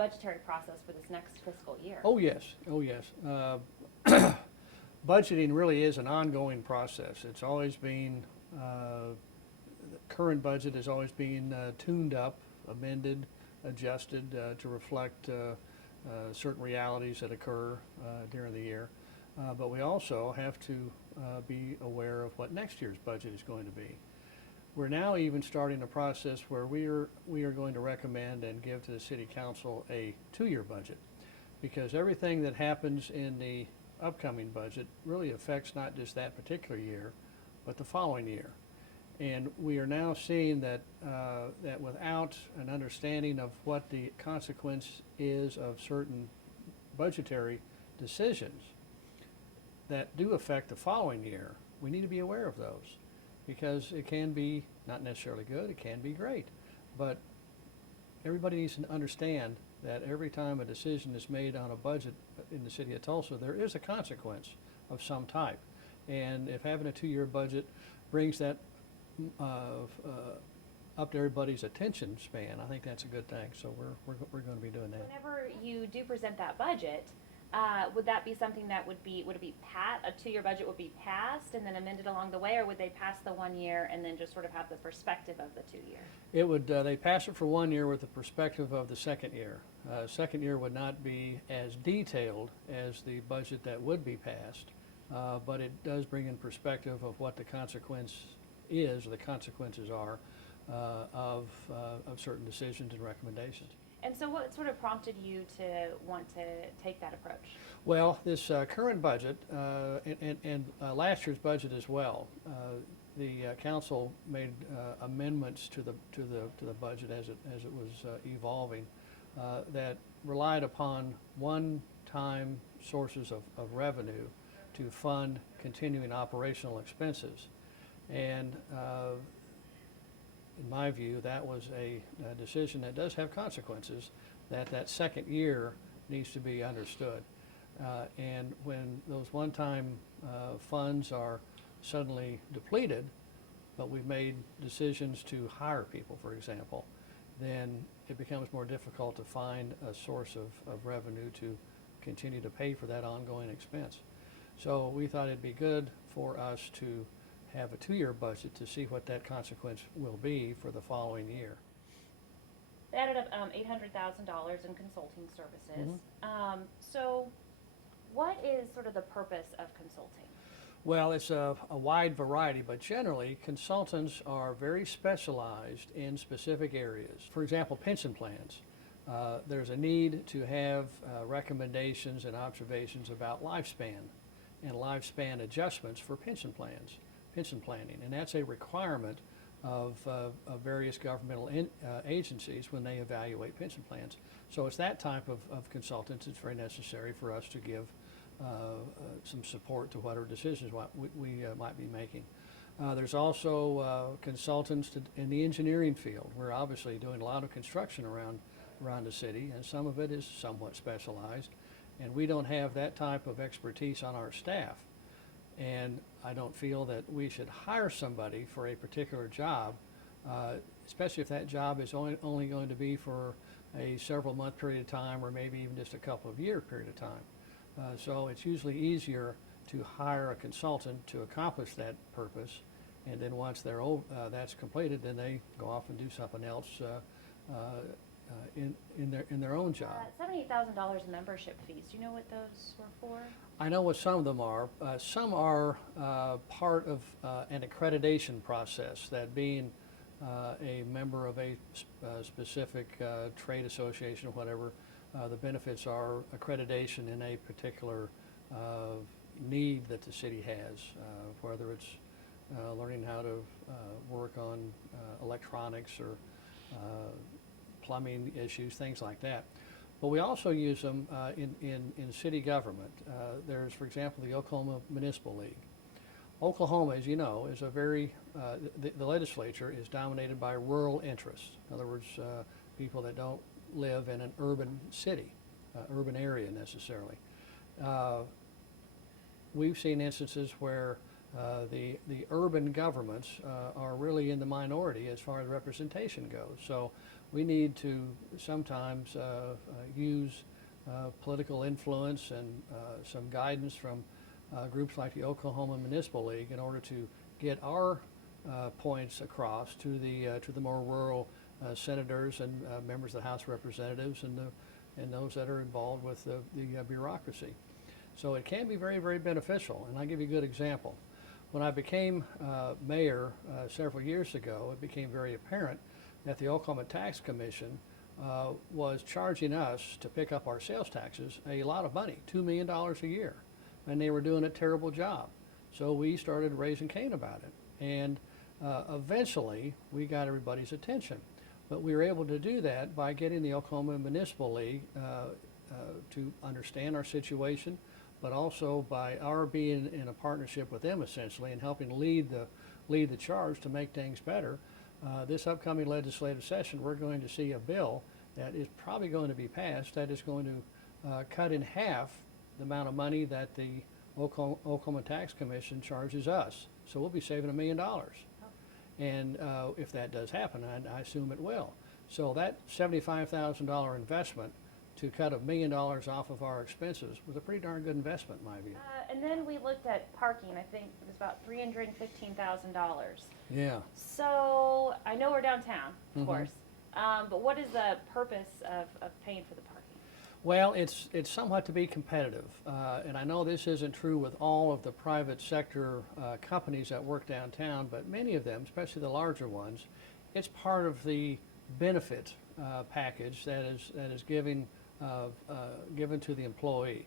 budgetary process for this next fiscal year. Oh, yes, oh, yes. Budgeting really is an ongoing process. It's always been, the current budget is always being tuned up, amended, adjusted to reflect certain realities that occur during the year. But we also have to be aware of what next year's budget is going to be. We're now even starting a process where we are going to recommend and give to the City Council a 2-year budget, because everything that happens in the upcoming budget really affects not just that particular year, but the following year. And we are now seeing that that without an understanding of what the consequence is of certain budgetary decisions that do affect the following year, we need to be aware of those, because it can be not necessarily good, it can be great. But everybody needs to understand that every time a decision is made on a budget in the city of Tulsa, there is a consequence of some type. And if having a 2-year budget brings that up to everybody's attention span, I think that's a good thing. So we're going to be doing that. Whenever you do present that budget, would that be something that would it be a 2-year budget would be passed and then amended along the way, or would they pass the 1 year and then just sort of have the perspective of the 2 year? It would, they pass it for 1 year with the perspective of the second year. Second year would not be as detailed as the budget that would be passed, but it does bring in perspective of what the consequence is, or the consequences are, of certain decisions and recommendations. And so what sort of prompted you to want to take that approach? Well, this current budget and last year's budget as well, the council made amendments to the budget as it was evolving that relied upon one-time sources of revenue to fund continuing operational expenses. And in my view, that was a decision that does have consequences, that second year needs to be understood. And when those one-time funds are suddenly depleted, but we've made decisions to hire people, for example, then it becomes more difficult to find a source of revenue to continue to pay for that ongoing expense. So we thought it'd be good for us to have a 2-year budget to see what that consequence will be for the following year. They added up $800,000 in consulting services. So what is sort of the purpose of consulting? Well, it's a wide variety, but generally consultants are very specialized in specific areas. For example, pension plans. There's a need to have recommendations and observations about lifespan and lifespan adjustments for pension plans. Pension planning, and that's a requirement of various governmental agencies when they evaluate pension plans. So it's that type of consultants. It's very necessary for us to give some support to whatever decisions we might be making. There's also consultants in the engineering field. We're obviously doing a lot of construction around the city, and some of it is somewhat specialized, and we don't have that type of expertise on our staff. And I don't feel that we should hire somebody for a particular job, especially if that job is only going to be for a several-month period of time, or maybe even just a couple of year period of time. So it's usually easier to hire a consultant to accomplish that purpose, and then once that's completed, then they go off and do something else in their own job. $78,000 membership fees. Do you know what those were for? I know what some of them are. Some are part of an accreditation process, that being a member of a specific trade association or whatever, the benefits are accreditation in a particular need that the city has, whether it's learning how to work on electronics or plumbing issues, things like that. But we also use them in city government. There's, for example, the Oklahoma Municipal League. Oklahoma, as you know, is a very, the legislature is dominated by rural interests. In other words, people that don't live in an urban city, urban area necessarily. We've seen instances where the urban governments are really in the minority as far as representation goes. So we need to sometimes use political influence and some guidance from groups like the Oklahoma Municipal League in order to get our points across to the more rural senators and members of the House of Representatives and those that are involved with the bureaucracy. So it can be very, very beneficial. And I'll give you a good example. When I became mayor several years ago, it became very apparent that the Oklahoma Tax Commission was charging us to pick up our sales taxes a lot of money, $2 million a year, and they were doing a terrible job. So we started raising Cain about it, and eventually we got everybody's attention. But we were able to do that by getting the Oklahoma Municipal League to understand our situation, but also by our being in a partnership with them essentially and helping lead the charge to make things better. This upcoming legislative session, we're going to see a bill that is probably going to be passed that is going to cut in half the amount of money that the Oklahoma Tax Commission charges us. So we'll be saving $1 million. And if that does happen, I assume it will. So that $75,000 investment to cut $1 million off of our expenses was a pretty darn good investment in my view. And then we looked at parking. I think it was about $315,000. Yeah. So I know we're downtown, of Mhm. course, but what is the purpose of paying for the parking? Well, it's somewhat to be competitive, and I know this isn't true with all of the private sector companies that work downtown, but many of them, especially the larger ones, it's part of the benefit package that is given to the employee.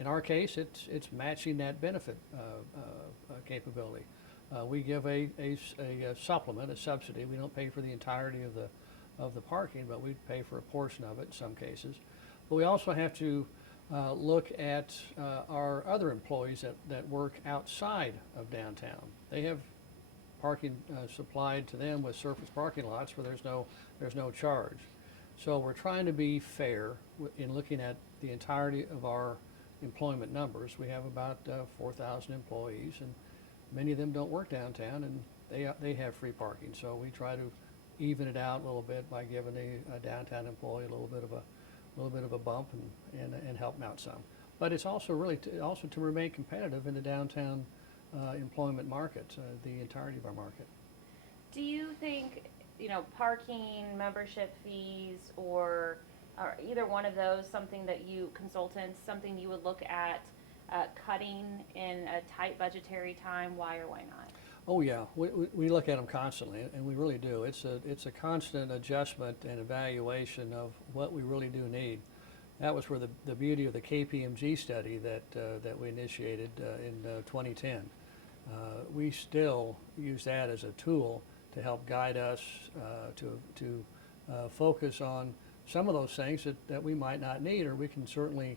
In our case, it's matching that benefit capability. We give a supplement, a subsidy. We don't pay for the entirety of the parking, but we pay for a portion of it in some cases. But we also have to look at our other employees that work outside of downtown. They have parking supplied to them with surface parking lots where there's no charge. So we're trying to be fair in looking at the entirety of our employment numbers. We have about 4,000 employees, and many of them don't work downtown, and they have free parking. So we try to even it out a little bit by giving a downtown employee a little bit of a bump and help them out some. But it's also really to remain competitive in the downtown employment market, the entirety of our market. Do you think, parking, membership fees, or either one of those, something that something you would look at cutting in a tight budgetary time? Why or why not? Oh yeah, we look at them constantly, and we really do. It's a constant adjustment and evaluation of what we really do need. That was where the beauty of the KPMG study that we initiated in 2010. We still use that as a tool to help guide us to focus on some of those things that we might not need, or we can certainly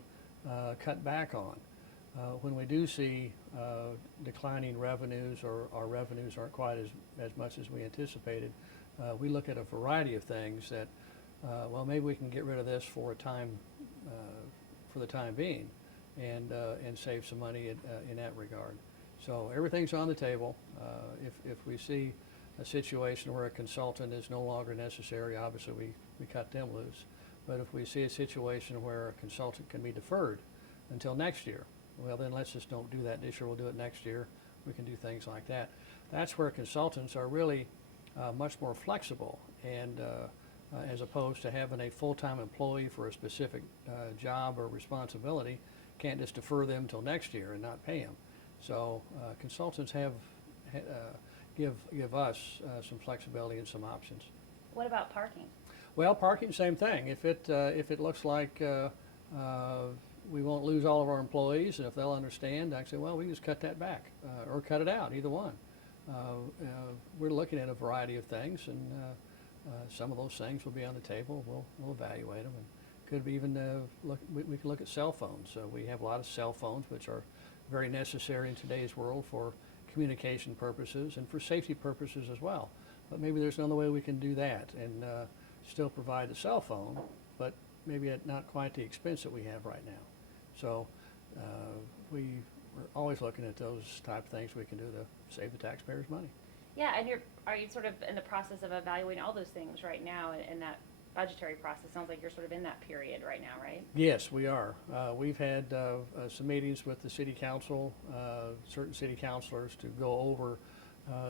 cut back on. When we do see declining revenues, or our revenues aren't quite as much as we anticipated, we look at a variety of things that, maybe we can get rid of this for the time being, and save some money in that regard. So everything's on the table. If we see a situation where a consultant is no longer necessary, obviously we cut them loose. But if we see a situation where a consultant can be deferred until next year, well, then let's just don't do that this year, we'll do it next year. We can do things like that. That's where consultants are really much more flexible, and as opposed to having a full-time employee for a specific job or responsibility, can't just defer them till next year and not pay them. So consultants give us some flexibility and some options. What about parking? Well, parking, same thing. If it looks like we won't lose all of our employees, and if they'll understand, I say, well, we can just cut that back or cut it out, either one. We're looking at a variety of things, and some of those things will be on the table. We'll evaluate them, and could be even we could look at cell phones. We have a lot of cell phones, which are very necessary in today's world for communication purposes and for safety purposes as well. But maybe there's another way we can do that and still provide the cell phone, but maybe at not quite the expense that we have right now. So we're always looking at those type of things we can do to save the taxpayers money. Yeah, and are you sort of in the process of evaluating all those things right now in that budgetary process. Sounds like you're sort of in that period right now, right? Yes, we are. We've had some meetings with the city council, certain city councilors to go over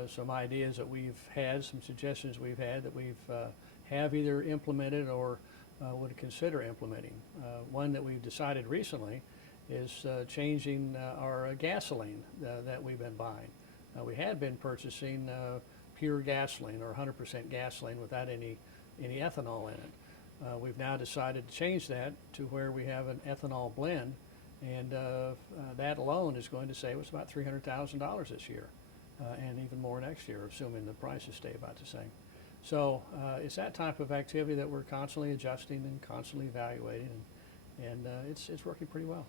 some ideas that we've had, some suggestions we've had that we've have either implemented or would consider implementing. One that we've decided recently is changing our gasoline that we've been buying. We had been purchasing pure gasoline or 100% gasoline without any ethanol in it. We've now decided to change that to where we have an ethanol blend, and that alone is going to save us about $300,000 this year, and even more next year, assuming the prices stay about the same. So it's that type of activity that we're constantly adjusting and constantly evaluating, and it's working pretty well.